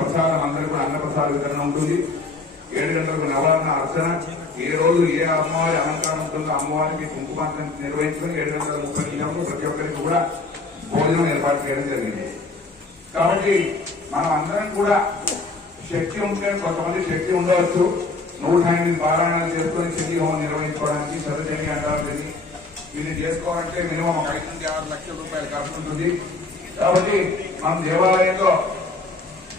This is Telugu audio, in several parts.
ప్రసాదం అందరికీ కూడా అన్న ప్రసాద వితరణ ఉంటుంది. ఏడు గంటలకు నవారణ అర్చన. ఏ రోజు ఏ అమ్మవారి అలంకారం ఉంటుందో అమ్మవారికి కుంకుమార్చన నిర్వహించుకుని ఏడు గంటల ముప్పై నిమిషంలో ప్రతి ఒక్కరికి కూడా భోజనం ఏర్పాటు చేయడం జరిగింది. కాబట్టి మనం అందరం కూడా శక్తి ఉంటే కొంతమంది శక్తి ఉండవచ్చు. నూట ఎనిమిది పారాయణాలు చేసుకుని శక్తి హోమం నిర్వహించుకోవడానికి సరచని అంటారు ఇది చేసుకోవాలంటే మినిమం ఐదు నుంచి ఆరు లక్షల రూపాయలు ఖర్చు ఉంటుంది. కాబట్టి మనం దేవాలయంలో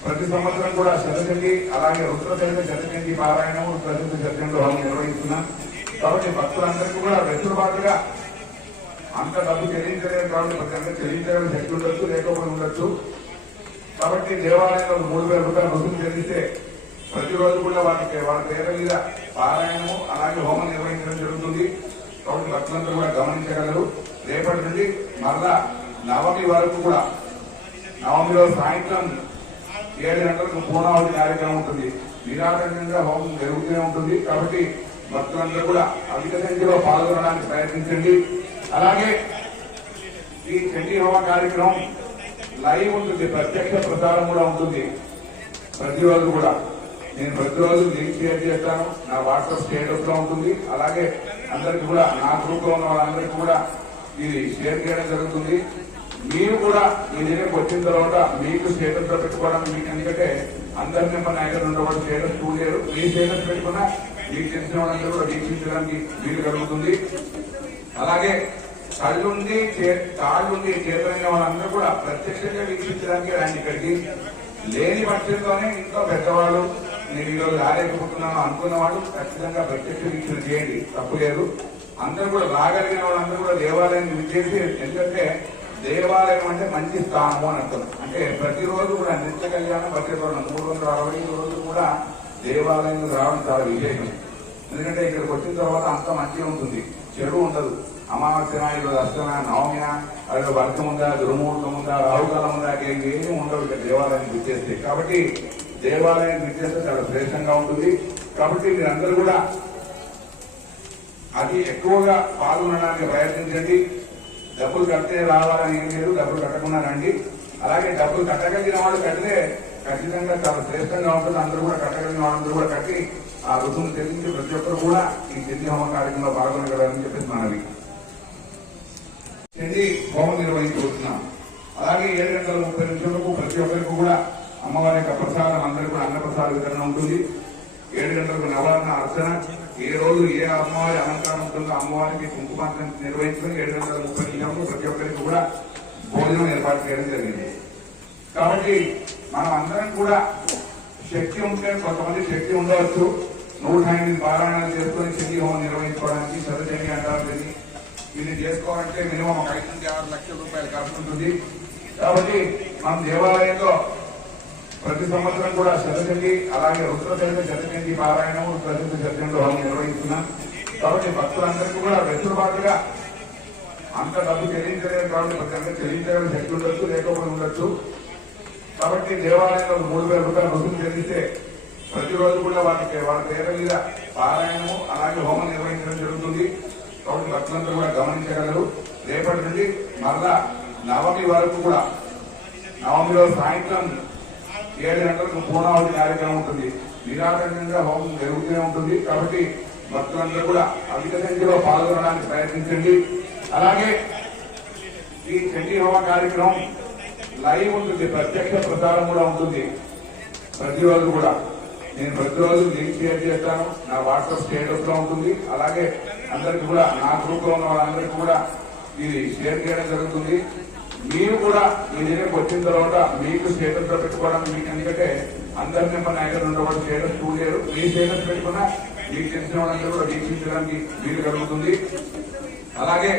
ప్రతి సంవత్సరం కూడా శతచండి అలాగే రుద్రచండి శతచండి పారాయణము రుద్రచండి శతచండి హోమం నిర్వహిస్తున్నాం. కాబట్టి భక్తులందరికీ కూడా వెసులుబాటుగా అంత డబ్బు చెల్లించలేదు కాబట్టి ప్రతి అందరూ చెల్లించగల శక్తి ఉండొచ్చు లేకపోతే ఉండొచ్చు. కాబట్టి దేవాలయంలో మూడు వేల రూపాయలు రుసుము చెల్లిస్తే ప్రతిరోజు కూడా వాటికి వాళ్ళ పేర్ల మీద పారాయణము అలాగే హోమం నిర్వహించడం జరుగుతుంది. కాబట్టి భక్తులందరూ కూడా గమనించగలరు. రేపటి నుండి మరలా నవమి వరకు కూడా నవమిలో సాయంత్రం ఏడు గంటలకు పూర్ణావతి కార్యక్రమం ఉంటుంది. నిరాటంకంగా హోమం జరుగుతూనే ఉంటుంది. కాబట్టి భక్తులందరూ కూడా అధిక సంఖ్యలో పాల్గొనడానికి ప్రయత్నించండి. అలాగే ఈ చండీ హోమ కార్యక్రమం లైవ్ ఉంటుంది. ప్రత్యక్ష ప్రసారం కూడా ఉంటుంది. ప్రతిరోజు కూడా. నేను ప్రతిరోజు లింక్ షేర్ చేస్తాను. నా వాట్సాప్ స్టేటస్లో ఉంటుంది. అలాగే అందరికి కూడా నా గ్రూప్లో ఉన్న వాళ్ళందరికీ కూడా ఇది షేర్ చేయడం జరుగుతుంది. మీరు కూడా ఈ దగ్గరకు వచ్చిన తర్వాత మీకు స్టేటస్ పెట్టుకోవడానికి పెట్టుకోవడం మీకు ఎందుకంటే అందరి మిమ్మల్ని నాయకులు ఉండేవాడు స్టేటస్ చూడలేరు మీ స్టేటస్ పెట్టుకున్నా మీకు తెలిసిన వాళ్ళందరూ కూడా వీక్షించడానికి వీలు కలుగుతుంది. అలాగే కళ్ళుండి చే- కాళ్ళుండి చేతులైన వాళ్ళందరూ కూడా ప్రత్యక్షంగా వీక్షించడానికి రండి ఇక్కడికి లేని పక్షంలోనే ఇంట్లో పెద్దవాళ్ళు నేను ఈరోజు రాలేకపోతున్నాను అనుకున్న వాళ్ళు ఖచ్చితంగా ప్రత్యక్ష వీక్షణ చేయండి. తప్పు లేదు. అందరూ కూడా రాగలిగిన వాళ్ళందరూ కూడా దేవాలయాన్ని విచ్చేసి ఎందుకంటే దేవాలయం అంటే మంచి స్థానము అని అర్థం. అంటే ప్రతిరోజు కూడా నిత్య కళ్యాణం ప్రతిరోజు మూడు వందల అరవై ఐదు రోజులు కూడా దేవాలయం రావడం చాలా విశేషం. ఎందుకంటే ఇక్కడికి వచ్చిన తర్వాత అంత మంచిగా ఉంటుంది. చెడు ఉండదు. అమావాస్య ఈరోజు అష్టమ నవమిన అక్కడ వర్గం ఉందా దుర్ముహూర్తం ఉందా రాహుకాలం ఉందా ఏమి ఉండవు ఇక్కడ దేవాలయానికి విచ్చేస్తే. కాబట్టి దేవాలయానికి విచ్చేస్తే చాలా శ్రేష్టంగా ఉంటుంది. కాబట్టి మీరందరూ కూడా అది ఎక్కువగా పాల్గొనడానికి ప్రయత్నించండి. డబ్బులు కడితే రావాలని ఏం లేదు డబ్బులు కట్టకుండా రండి. అలాగే డబ్బులు కట్టగలిగిన వాళ్ళు కట్టితే ఖచ్చితంగా చాలా శ్రేష్టంగా ఉంటుంది. అందరూ కూడా కట్టగలిగిన వాళ్ళందరూ కూడా కట్టి ఆ రుసుము చెల్లించి ప్రతి ఒక్కరు కూడా ఈ చండీ హోమ కార్యక్రమంలో పాల్గొనగలని చెప్పేసి మనవి. చండీ హోమం నిర్వహించబోతున్నాం అలాగే ఏడు గంటల ముప్పై నిమిషాలకు ప్రతి ఒక్కరికి కూడా అమ్మవారి యొక్క ప్రసాదం అందరికీ కూడా అన్న ప్రసాద వితరణ ఉంటుంది. ఏడు గంటలకు నవారణ అర్చన ఏ రోజు ఏ అమ్మవారి అలంకారం ఉంటుందో అమ్మవారికి కుంకుమార్చన నిర్వహించుకుని ఏడు వందల ముప్పై నిమిషాలకు ప్రతి ఒక్కరికి కూడా భోజనం ఏర్పాటు చేయడం జరిగింది. కాబట్టి మనం అందరం కూడా శక్తి ఉంటే కొంతమంది శక్తి ఉండవచ్చు. నూట ఎనిమిది పారాయణాలు చేసుకుని శని హోమం నిర్వహించుకోవడానికి సరచని అంటారు ఇది చేసుకోవాలంటే మినిమం ఐదు నుంచి ఆరు లక్షల రూపాయలు ఖర్చు ఉంటుంది. కాబట్టి మనం దేవాలయంలో ప్రతి సంవత్సరం కూడా శతచండి అలాగే రుద్రచండి శతచండి పారాయణము రుద్రచండి శతచండి హోమం నిర్వహిస్తున్నాం కాబట్టి భక్తులందరికీ కూడా వెసులుబాటుగా అంత డబ్బు చెల్లించలేదు కాబట్టి ప్రతి అందరూ చెల్లించగల శక్తి ఉండొచ్చు లేకపోతే ఉండొచ్చు. కాబట్టి దేవాలయంలో మూడు వేల రూపాయలు రుసుము చెల్లిస్తే ప్రతిరోజు కూడా వాటికి వాళ్ళ పేర్ల మీద పారాయణము అలాగే హోమం నిర్వహించడం జరుగుతుంది. కాబట్టి భక్తులందరూ కూడా గమనించగలరు. రేపటి నుండి మరలా నవమి వరకు కూడా నవమిలో సాయంత్రం ఏడు గంటలకు పూర్ణావతి కార్యక్రమం ఉంటుంది. నిరాటంకంగా హోమం జరుగుతూనే ఉంటుంది. కాబట్టి భక్తులందరూ కూడా అధిక సంఖ్యలో పాల్గొనడానికి ప్రయత్నించండి. అలాగే ఈ చండీ హోమ కార్యక్రమం లైవ్ ఉంటుంది. ప్రత్యక్ష ప్రసారం కూడా ఉంటుంది. ప్రతిరోజు కూడా. నేను ప్రతిరోజు లింక్ షేర్ చేస్తాను. నా వాట్సాప్ స్టేటస్లో ఉంటుంది. అలాగే అందరికి కూడా నా గ్రూప్లో ఉన్న వాళ్ళందరికీ కూడా ఇది షేర్ చేయడం జరుగుతుంది. మీరు కూడా ఈ నిర్ణయం వచ్చిన తర్వాత మీకు స్టేటస్ పెట్టుకోవడానికి పెట్టుకోవడం మీకు ఎందుకంటే అందరి మన నాయకులు ఉండవాళ్ళు స్టేటస్ చూడలేరు. మీ స్టేటస్ పెట్టుకున్నా మీకు తెలిసిన వాళ్ళందరూ కూడా వీక్షించడానికి వీలు కలుగుతుంది. అలాగే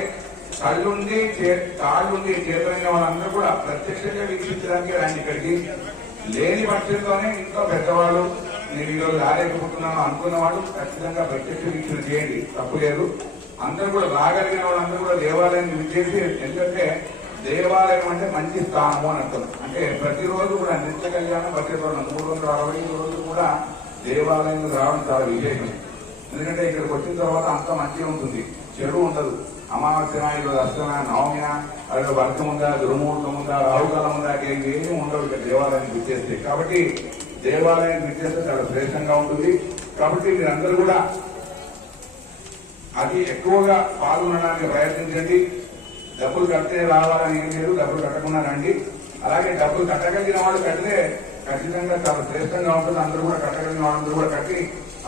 కళ్ళుండి కాళ్ళుండి చేతులైన వాళ్ళందరూ కూడా ప్రత్యక్షంగా వీక్షించడానికి రండి ఇక్కడికి. లేని పక్షంలోనే ఇంట్లో పెద్దవాళ్ళు నేను ఈరోజు రాలేకపోతున్నాను అనుకున్న వాళ్ళు ఖచ్చితంగా ప్రత్యక్ష వీక్షణ చేయండి. తప్పు లేదు. అందరూ కూడా రాగలిగిన వాళ్ళందరూ కూడా దేవాలయాన్ని విచ్చేసి ఎందుకంటే దేవాలయం అంటే మంచి స్థానము అని అర్థం. అంటే ప్రతిరోజు కూడా నిత్య కళ్యాణం ప్రతిరోజు మూడు వందల అరవై ఐదు రోజులు కూడా దేవాలయం రావడం చాలా విజయమే ఎందుకంటే ఇక్కడికి వచ్చిన తర్వాత అంత మంచిగా ఉంటుంది. చెడు ఉండదు. అమావాస్య ఈరోజు అష్టమ నవమిన అక్కడ వర్గం ఉందా దుర్ముహూర్తం ఉందా రాహుకాలం ఉందా ఏమీ ఉండవు ఇక్కడ దేవాలయానికి విచ్చేస్తే. కాబట్టి దేవాలయానికి విచ్చేస్తే చాలా శ్రేష్టంగా ఉంటుంది. కాబట్టి మీరందరూ కూడా అది ఎక్కువగా పాల్గొనడానికి ప్రయత్నించండి. డబ్బులు కడితే రావాలని ఏం లేదు డబ్బులు కట్టకుండా రండి. అలాగే డబ్బులు కట్టగలిగిన వాళ్ళు కట్టితే ఖచ్చితంగా చాలా శ్రేష్టంగా ఉంటుంది. అందరూ కూడా కట్టగలిగిన వాళ్ళందరూ కూడా కట్టి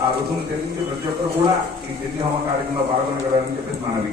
ఆ రుసుము చెల్లించి ప్రతి ఒక్కరు కూడా ఈ సిద్ధి హోమ కార్యక్రమంలో పాల్గొనగలరని చెప్పేసి మనవి.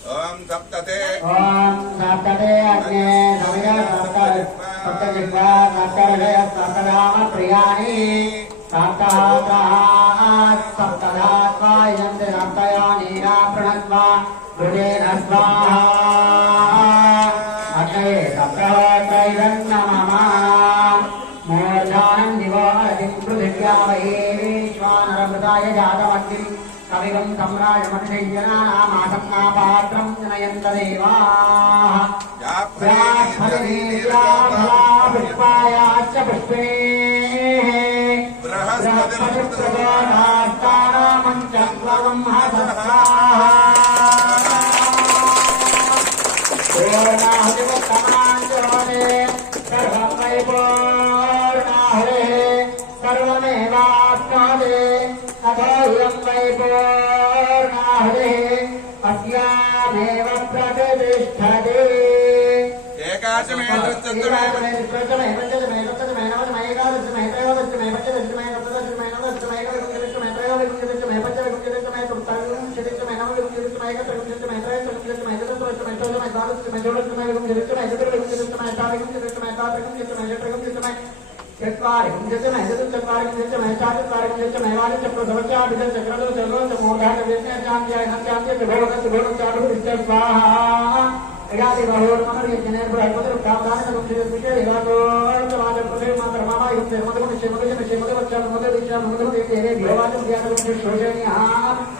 త్రీణి ఏకాంతే ద్వాదశ ప్రయోజనాదీన అష్టౌ నవ దశ ఏకాదశ ద్వాదశ విద్యాజం గృహీత్వా తిష్టన్న ఓం సప్తతే ఓం సప్తతే అగ్నే సమిద సప్త కవిగం సమ్రాజమనుషయ్యనామాసం పాత్రం జనయంత దేవాः పుష్పాయాశ్చ పుష్పే. బృహస్పతిప్రదోషాస్తారామంచం अस्यामेव प्रतिष्ठते एकाचमे चतुर्मे प्रथमे पञ्चमे सप्तमे नवमे एकादशमे त्रयोदशमे पञ्चदशमे सप्तदशमे नवदशमे एकविंशतिष्टमे त्रयोविंशतिष्टमे पञ्चविंशतिष्टमे चतुर्विंशतिष्टमे नवविंशतिष्टमे एकत्रविंशतिष्टमे त्रयोविंशतिष्टमे चतुर्विंशतिष्टमे चतुर्विंशतिष्टमे द्वादशमे षोडशमे विंशतिष्टमे चतुर्विंशतिष्टमे अष्टाविंशतिष्टमे द्वाविंशतिष्टमे षट्विंशतिष्टमे పూర్ణాహురే అస్యామేవ ప్రతిష్టతే ఏకాశమే స్వాహ శాంతి శాంతి శాంతి భజన్య భగవాన్ జై బోల్ మామాదేవి కీ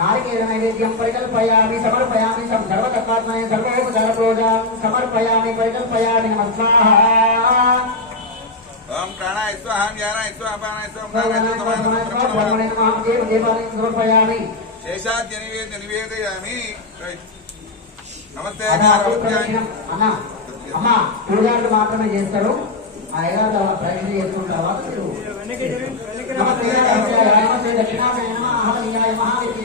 నారికేల నైవేద్యం పరికల్పయామి సమర్పయామి సర్వతత్వాత్మనే సర్వోపచారప్రోజాం సమర్పయామి పరికల్పయామి నమస్వాహ ఓం ప్రాణాయ స్వాహం జ్ఞానాయ స్వాహ ప్రాణాయ స్వాహం ప్రాణాయ స్వాహ సమర్పయామి శేషాద్య నివేద్య నివేదయామి రైట్. నమస్తే ప్రదక్షిణం అన్న అమ్మ పూజారులు మాత్రమే చేస్తారు ఆ అయ్యగారు ప్రదక్షిణ చేసుకున్న తర్వాత మీరు నమస్తే నమస్తే నమస్తే దక్షిణాయ మహాదేవి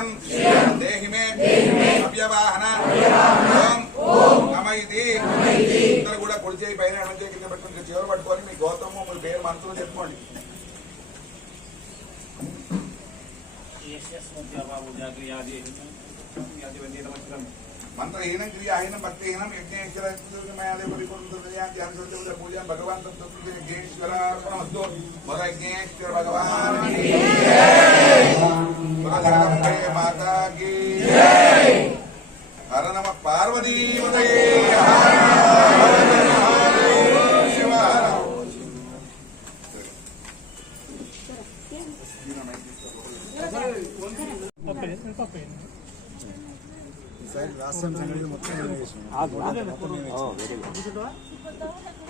అవ్యవాహన శ్రియం దేహి మే అవ్యవాహన ఓం నమ ఇది అందరూ కూడా కుడి చేయి పైన ఎడమ చేయి కింద పెట్టుకుని చివరి పట్టుకొని మీ గౌతము మీ పేరు మనసులో చెప్పుకోండి మంత్రహీనం క్రియాహీనం భక్తిహీనం యజ్ఞేశ్వర పూజ భగవాన్ యజ్ఞేశ్వరార్పణమస్తు మొద యజ్ఞేశ్వర భగవాన్ మాతా హర నమ పార్వతీ రాష్ట్రం సంఘటన మొత్తం మొత్తం